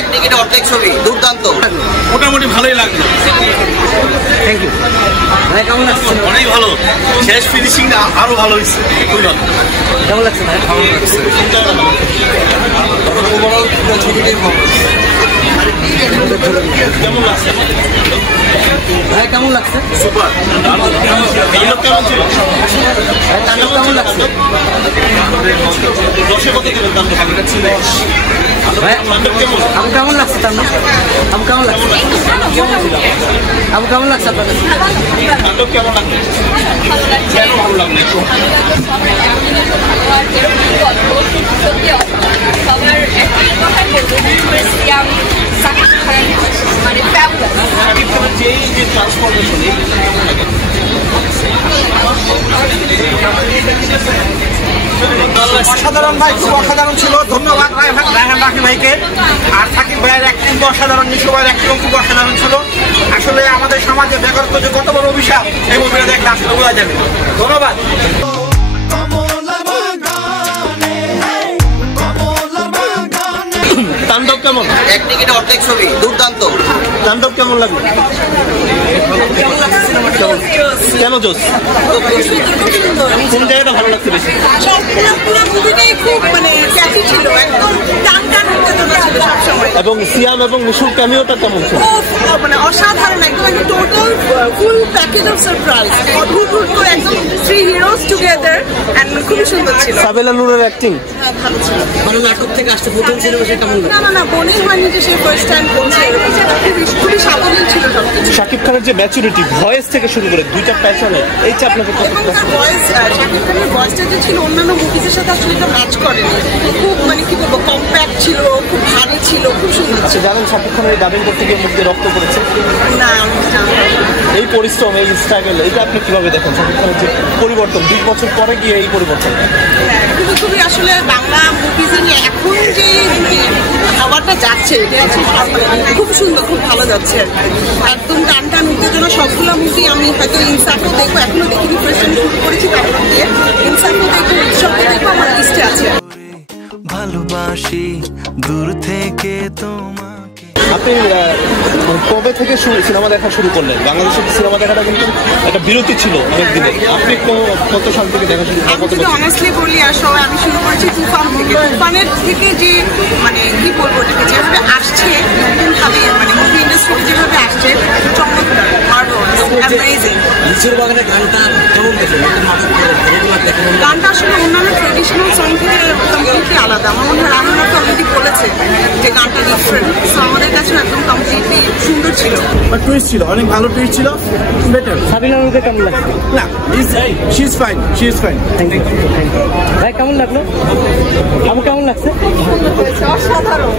এক টিকিটে অর্ধেক ছবি, দুর্দান্ত। মোটামুটি ভালোই লাগলো। থ্যাংক ইউ ভাই। কেমন লাগছে? অনেক ভালো, শেষ ফিনিশিং আরো ভালো হয়েছে। খুবই ভালো। কেমন লাগছে ভাই? ভালো লাগছে। ওভারঅল ছবিটাই ভালো। কেমন লাগছে ভাই? কেমন লাগছে? সুপার। কেমন ছিল ভাই? তাণ্ডব কেমন লাগছে? 10-এ কত দিবেন তাণ্ডব? ভাই আপু কেমন লাগছে তাণ্ডব? আপু কেমন লাগছে? আপু কেমন লাগছে আপনার কাছে? তাণ্ডব কেমন লাগছে? কেন ভালো লাগলো? অসাধারণ ভাই, খুব অসাধারণ ছিল। ধন্যবাদ রায়হান রাফি ভাইকে। আর সাকিব ভাইয়ের অ্যাক্টিং অসাধারণ, নিশো ভাইয়ের অ্যাক্টিং খুব অসাধারণ ছিল। আসলে আমাদের সমাজে বেকারত্ব যে কত বড় অভিশাপ, এই মুভিটা দেখলে আসলে বোঝা যাবে। ধন্যবাদ। তাণ্ডব কেমন? এক টিকিটে অর্ধেক ছবি, দুর্দান্ত। তাণ্ডব কেমন লাগলো? কেন জোস? কোন জায়গাটা ভালো লাগছে বেশি? এবং সিয়াম এবং মিশুর ক্যামিওটা কেমন ছিল? মানে অসাধারণ, একদম total full package of surprise. অদ্ভুত করে একদম 3 হিরোজ টুগেদার এন্ড খুবই সুন্দর ছিল। সাবেলা নূরের অ্যাক্টিং ভালো ছিল। মানে নাটক থেকে আসছে প্রথম সিনেমা, সে কেমন লাগছে? না মনে হয়নি যে সে ফার্স্ট টাইম করছে। খুবই সাবলীল ছিল সবকিছু। শাকিব খানের যে ম্যাচুরিটি, ভয়েস থেকে শুরু করে দুইটা প্যাশনে, এইটা আপনাকে কত ভয়েস, শাকিব খানের ভয়েসটা যে ছিল অন্যান্য মুভিদের সাথে আসলে তো ম্যাচ করেনি। খুব মানে কি বলবো, কম্প্যাক্ট ছিল, খুব ভারী ছিল, খুব সুন্দর ছিল। জানেন শাকিব খানের ডাবিং করতে গিয়ে মুখ দিয়ে রক্ত পড়েছে? না আমি জানতাম না। এই পরিশ্রম, এই স্ট্রাগল, এটা আপনি কিভাবে দেখেন? শাকিব খানের যে পরিবর্তন 20 বছর পরে গিয়ে এই পরিবর্তন। হ্যাঁ, খুবই আসলে বাংলা মুভিজে নিয়ে এখন যে খাবারটা যাচ্ছে, এটা হচ্ছে খুব সুন্দর, খুব ভালো যাচ্ছে আর কি। একদম টান উত্তেজনা সবগুলো মুভি আমি হয়তো ইনসাফও দেখবো, এখনো দেখিনি, ফার্স্ট টাইম শুরু করেছি তারপর দিয়ে ইনসাফও দেখবো, সবটা দেখবো, আমার লিস্টে আছে। ভালোবাসি দূর থেকে তোমাকে। আপনি কবে থেকে সিনেমা দেখা শুরু করলেন? বাংলাদেশের সিনেমা দেখাটা কিন্তু একটা বিরতি ছিল অনেকদিনে। আপনি কত সাল থেকে দেখা শুরু আমি যদি অনেস্টলি বলি, আসলে আমি শুরু করেছি তুফান থেকে। তুফানের থেকে যে মানে কি বলবো, ওটাকে যেভাবে আসছে নতুনভাবে, মানে মুভি ইন্ডাস্ট্রিতে যেভাবে আসছে, চমৎকার, মার্ভেলাস, অ্যামেজিং। লিচুর বাগানের গানটা কেমন দেখলেন? গানটা আসলে অন্যান্য ট্রেডিশনাল সং থেকে কমপ্লিটলি আলাদা। আমার মনে হয় রান্না অলরেডি বলেছে যে গানটা ডিফারেন্ট, সো আমাদের কাছে একদম কমপ্লিটলি সুন্দর ছিল। টুইস্ট ছিল, অনেক ভালো টুইস্ট ছিল, বেটার। সাবিনা নূরকে কেমন লাগছে? না, she is fine. Thank you. ভাই কেমন লাগলো? আপু কেমন লাগছে? অসাধারণ।